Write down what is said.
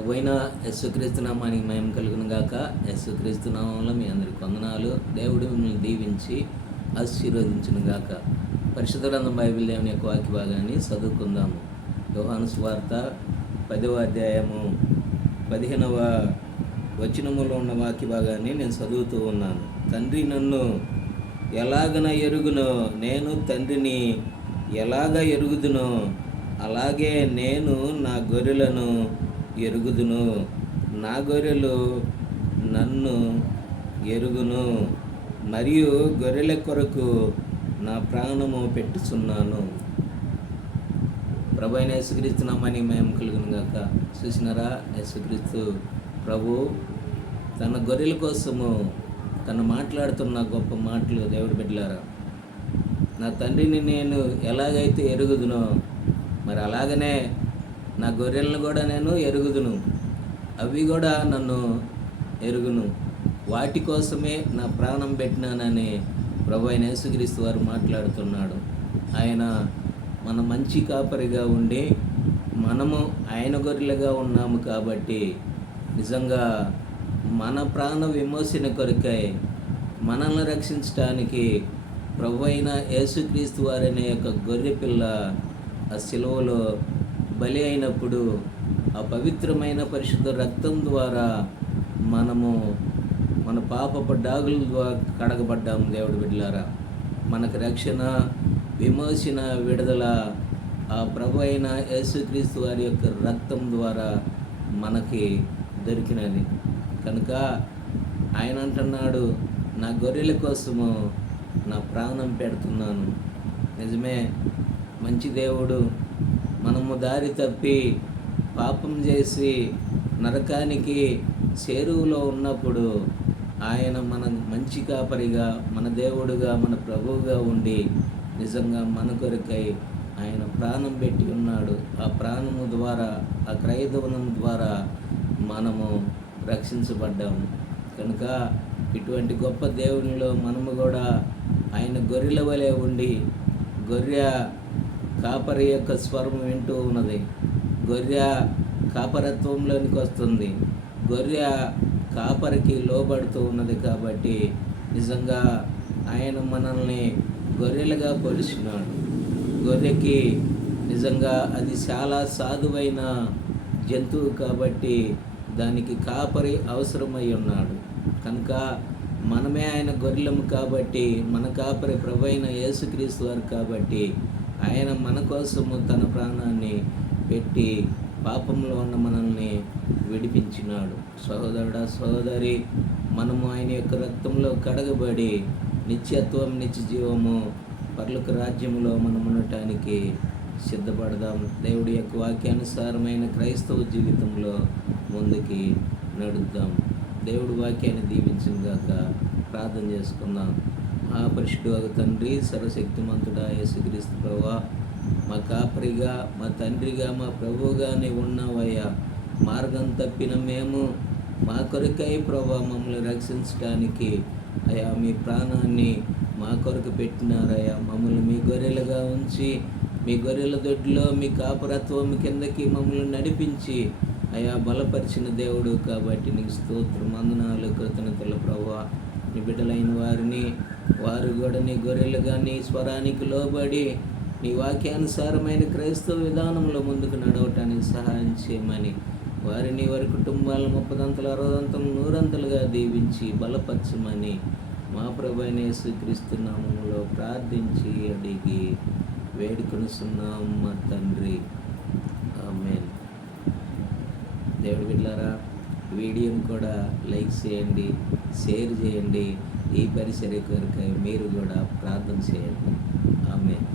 ప్రభువైన యేసుక్రీస్తు నామానికి మహిమ కలుగును గాక. యేసుక్రీస్తు నామంలో మీ అందరికి వందనాలు. దేవుడు మిమ్మల్ని దీవించి ఆశీర్వదించును గాక. పరిశుద్ధ గ్రంథం బైబిల్ దేవుని యొక్క వాక్య భాగాన్ని చదువుకుందాము. యోహాను సువార్త 10వ అధ్యాయము 15వ వచనములో ఉన్న వాక్య భాగాన్ని నేను చదువుతూ ఉన్నాను. తండ్రి నన్ను ఎలాగన ఎరుగునో, నేను తండ్రిని ఎలాగ ఎరుగుదునో, అలాగే నేను నా గొర్రెలను ఎరుగుదును. నా గొర్రెలు నన్ను ఎరుగును, మరియు గొర్రెల కొరకు నా ప్రాణము పెట్టుచున్నాను. ప్రభు అయిన యేసుక్రీస్తు నామానికి మహిమ కలుగును గాక. చూసినారా, యేసుక్రీస్తు ప్రభు తన గొర్రెల కోసము తను మాట్లాడుతున్న గొప్ప మాటలు. దేవుడి బిడ్డలారా, నా తండ్రిని నేను ఎలాగైతే ఎరుగుదునో, మరి అలాగనే నా గొర్రెలను కూడా నేను ఎరుగుదును, అవి కూడా నన్ను ఎరుగును. వాటి కోసమే నా ప్రాణం పెట్టినానని ప్రభు అయిన యేసుక్రీస్తు వారు మాట్లాడుతున్నాడు. ఆయన మన మంచి కాపరిగా ఉండి మనము ఆయన గొర్రెలుగా ఉన్నాము కాబట్టి నిజంగా మన ప్రాణ విమోచన కొరకై మనల్ని రక్షించడానికి ప్రభు అయిన యేసుక్రీస్తు వారనే యొక్క గొర్రె పిల్ల ఆ శిలువలో బలి అయినప్పుడు ఆ పవిత్రమైన పరిశుద్ధ రక్తం ద్వారా మనము మన పాపపు డాగుల ద్వారా కడగబడ్డాము. దేవుడి బిడ్డలారా, మనకు రక్షణ, విమోచన, విడుదల ఆ ప్రభు అయిన యేసుక్రీస్తు వారి యొక్క రక్తం ద్వారా మనకి దొరికినది. కనుక ఆయన అంటున్నాడు, నా గొర్రెల కోసము నా ప్రాణం పెడుతున్నాను. నిజమే, మంచి దేవుడు. మనము దారి తప్పి పాపం చేసి నరకానికి చేరువలో ఉన్నప్పుడు ఆయన మన మంచి కాపరిగా, మన దేవుడుగా, మన ప్రభువుగా ఉండి నిజంగా మన కొరకై ఆయన ప్రాణం పెట్టి ఉన్నాడు. ఆ ప్రాణము ద్వారా, ఆ క్రయధనం ద్వారా మనము రక్షించబడ్డాము. కనుక ఇటువంటి గొప్ప దేవునిలో మనము కూడా ఆయన గొర్రెల వలె ఉండి, గొర్రె కాపరి యొక్క స్వరం వింటూ ఉన్నది. గొర్రె కాపరత్వంలోనికి వస్తుంది. గొర్రె కాపరికి లోబడుతూ ఉన్నది. కాబట్టి నిజంగా ఆయన మనల్ని గొర్రెలుగా కొలిచినాడు. గొర్రెకి నిజంగా అది చాలా సాధువైన జంతువు కాబట్టి దానికి కాపరి అవసరమై ఉన్నాడు. కనుక మనమే ఆయన గొర్రెలము కాబట్టి, మన కాపరి ప్రభు అయిన యేసుక్రీస్తు వారు కాబట్టి ఆయన మన కోసము తన ప్రాణాన్ని పెట్టి పాపంలో ఉన్న మనల్ని విడిపించినాడు. సహోదరుడా, సహోదరి, మనము ఆయన యొక్క రక్తంలో కడగబడి నిత్యత్వం, నిత్య జీవము, పరలోక రాజ్యంలో మనం ఉండటానికి సిద్ధపడదాం. దేవుడి యొక్క వాక్యానుసారమైన క్రైస్తవ జీవితంలో ముందుకి నడుద్దాం. దేవుడి వాక్యాన్ని దీవించును గాక. ప్రార్థన చేసుకుందాం. మహాపరిశుద్ధుడగు తండ్రి, సర్వశక్తిమంతుడా యేసుక్రీస్తు ప్రభువా, మా కాపరిగా, మా తండ్రిగా, మా ప్రభువుగా నీవు ఉన్నావయ్యా. మార్గం తప్పిన మేము మా కొరకై ప్రభువా మమ్మల్ని రక్షించడానికి అయ్యా మీ ప్రాణాన్ని మా కొరకు పెట్టినారయ్యా. మమ్మల్ని మీ గొర్రెలుగా ఉంచి, మీ గొర్రెల దొడ్లో మీ కాపరత్వం కిందకి మమ్మల్ని నడిపించి అయ్యా బలపరిచిన దేవుడు కాబట్టి నీకు స్తోత్రం, వందనాలు, కృతజ్ఞతలు ప్రభువా. నీ బిడ్డలైన వారిని, వారు కూడా నీ గొర్రెలుగా నీ స్వరానికి లోబడి నీ వాక్యానుసారమైన క్రైస్తవ విధానంలో ముందుకు నడవటానికి సహాయం చేయమని, వారిని, వారి కుటుంబాలను 30 60 100 దీవించి బలపరచమని మా ప్రభు అయిన యేసుక్రీస్తు నామములో ప్రార్థించి అడిగి వేడుకొనుచున్నాం మా తండ్రి, ఆమేన్. దేవుడి బిడ్డలారా, వీడియోని కూడా లైక్ చేయండి, షేర్ చేయండి. ఈ పరిచర్య కొరకై మీరు కూడా ప్రార్థన చేయండి. ఆమేన్.